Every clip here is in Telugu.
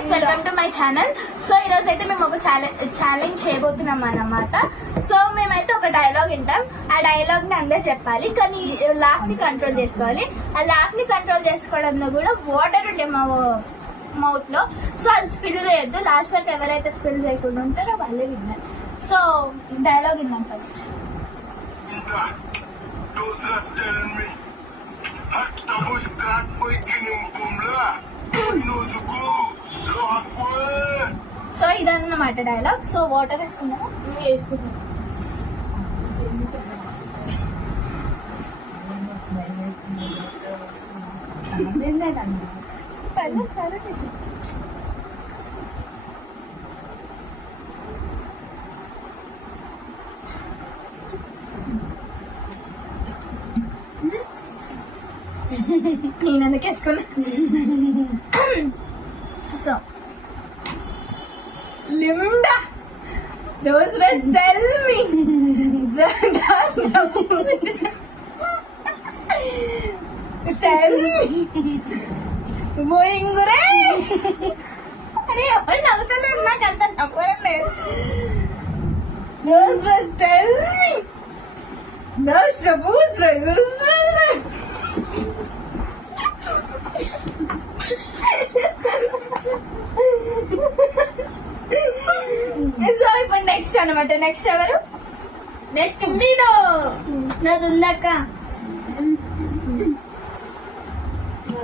Guys, welcome to my channel. So ఈ రోజు అయితే మేము ఒక ఛాలెంజ్ చేయబోతున్నాం అన్నమాట. సో మేమైతే ఒక డైలాగ్ వింటాం. ఆ డైలాగ్ ని అందరూ చెప్పాలి, కానీ లాఫ్ ని కంట్రోల్ చేసుకోవాలి. ఆ లాఫ్ ని కంట్రోల్ చేసుకోవడంలో కూడా వాటర్ ఉండే మా మౌత్ లో. సో అది స్పిల్ చేయొద్దు. లాస్ట్ వరకు ఎవరైతే స్పిల్ చేయకుండా ఉంటారో వాళ్ళే విన్నారు. సో డైలాగ్ విన్నాం ఫస్ట్. సో ఇదన్నమాట డైలాగ్. సో వాటర్ వేసుకున్నాము, వేసుకుంటాం. నేను ఎందుకు వేసుకున్నా? So Linda, those words tell me. Tell me. Moingure. अरे और नवतले ना करता नंबर ले. Those words tell me. Those words so ఇప్పుడు నెక్స్ట్ అనమాట. నెక్స్ట్ ఎవరు? నెక్స్ట్ నేను. నాది ఉందక్క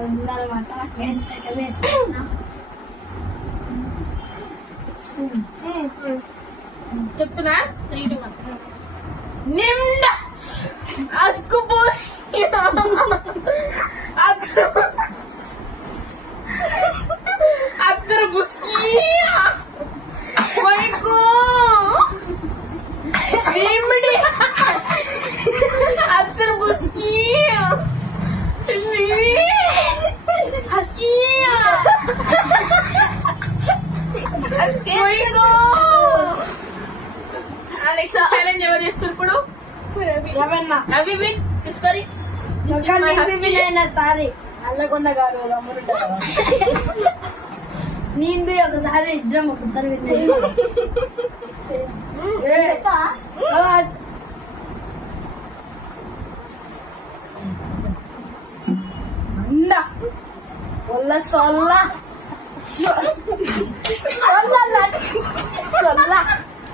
ఉందనమాట. చెప్తున్నా. నిండా అసుకుపోయి అత్తరు బుస్కి వైకో రిమిడి అత్తరు బుస్కి రిమి హస్కి వైకో. నెక్స్ట్ ఛాలెంజ్ ఎవరు చేస్తారు ఇప్పుడు? రవి విన్ తీసుకొని సారీ నల్లకొండ గారు నేను ఒకసారి ఇద్దరం ఒకసారి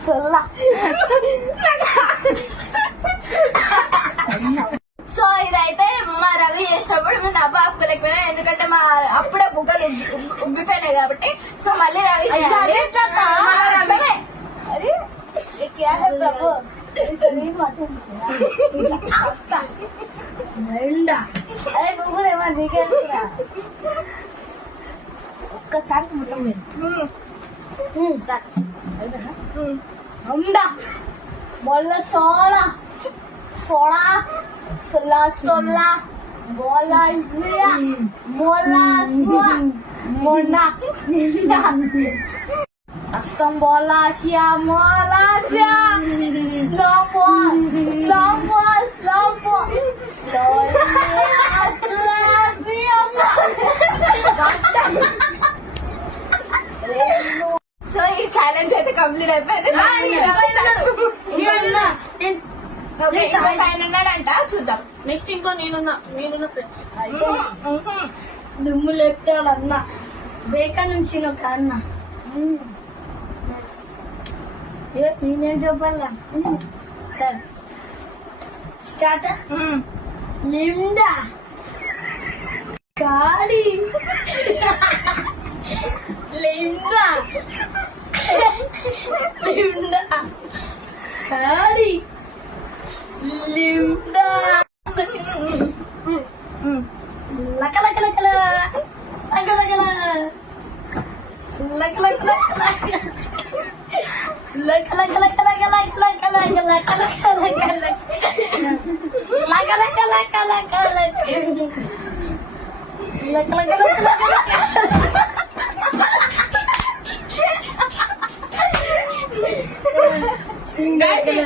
సొల్ల సో ఇదైతే మా రవి చేసినప్పుడు మేము నవ్వు ఆపుకోలేకపోయినా, ఎందుకంటే మా అప్పుడే బుగ్గలు ఉబ్బిపోయినాయి కాబట్టి. సో మళ్ళీ రవి అరే నువ్వు కూడా ఏమన్నా నీకే ఒక్కసారి ఉండా మొల్ల సోడా సోడా సొల్లా సొల్లా బోలా ఇస్మియా మోలా మొండా అస్తం బోలా షియా మోలా షియా స్లోమో స్లోమో స్లోమో సో ఈ ఛాలెంజ్ అయితే కంప్లీట్ అయిపోయింది. ఆయన ఉన్నాడంట, చూద్దాం. నెక్స్ట్ ఇంకో నేనున్నా ఫ్రెండ్స్ దుమ్ము లేపుతాడు అన్న బేకా నుంచి ఒక అన్న. నేనేం చెప్పాలా? సరే స్టార్ట్. లిండా గాడి లిండా లిండా గాడి లిండా లక లక లక లక లక లక లక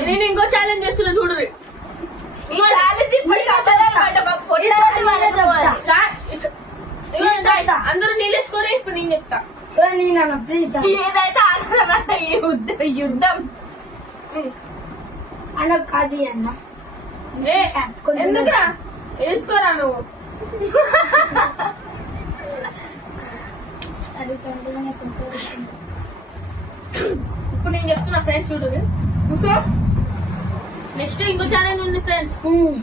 నేను ఇంకో ఛాలెంజ్ చేస్తున్నా చూడరు. అందరూ నీళ్ళేసుకోరే. ఇప్పుడు నేను చెప్తా. నేనన్నా ప్లీజ్ ఏదైతే ఆడదన్నమాట ఈ యుద్ధం. అన్న కాదు అన్న ఏ ఎందుకురా వేసుకోరా నువ్వు. ఇప్పుడు నేను చెప్తున్నా ఫ్రెండ్స్ చూడు కూర్చో. నెక్స్ట్ ఇంకో ఛాలెంజ్ ఉంది ఫ్రెండ్స్.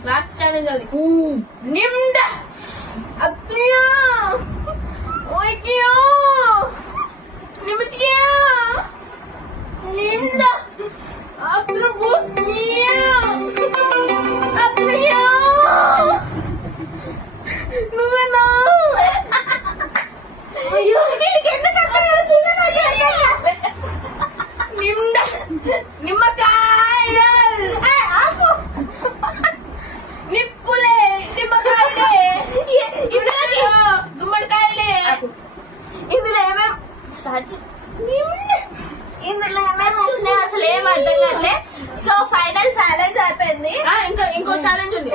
లాస్ట్ ఛాలెంజ్ అది. నిమ్డా అత్తయ్యా ఓయ్కియో నిమిషియా నిమ్డా అత్ర బోస్కియా అత్తయ్యా నువ్వేనా. అయ్యో నీకు ఎందుకు అర్థం అవుతుందో నాకు అర్థం కాలేదు. నిమ్డా నిమ్మకాయ ఆపు. నిప్పులే నిమ్మకాయలే గుమ్మడికాయలే. ఇందులో ఏమేమి ఇందులో ఏమేమి వచ్చినాయి అసలు ఏం అర్థం కావట్లే. సో ఫైనల్ ఛాలెంజ్ అయిపోయింది. ఇంకో ఛాలెంజ్ ఉంది.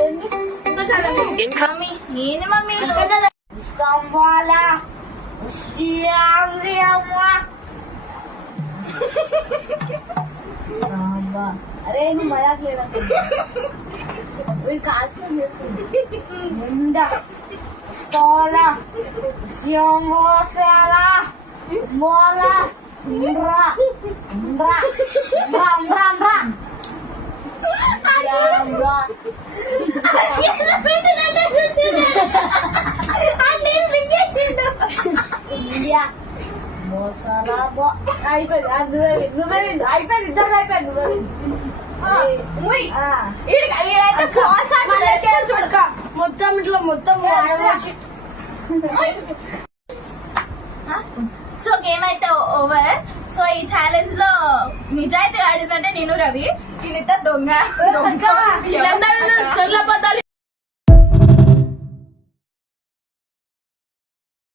ఇంకో ఛాలెంజ్ ఉంది. మమ్మీ ఏంది మమ్మీ స్తంభాలా అరే నువ్వు మజాక్ లేదా వీడు కాల్చుకొని చేస్తుంది నిండా స్కోలా శ్యాంగోసాలా మోలా ఇంద్రా ఇంద్రా ఇంద్రా ఇంద్రా ఇంద్రా ఇండియా మోసాలా అయిపోయింది నువ్వే అయిపోయింది ఇద్దరు అయిపోయింది మొత్తం ఇట్లా మొత్తం సో గేమ్ అయితే ఓవర్. సో ఈ ఛాలెంజ్ లో నిజాయితీ ఆడిందంటే నేను రవి, దీనితో దొంగ వీళ్ళందరూ సొల్లబద్దాలు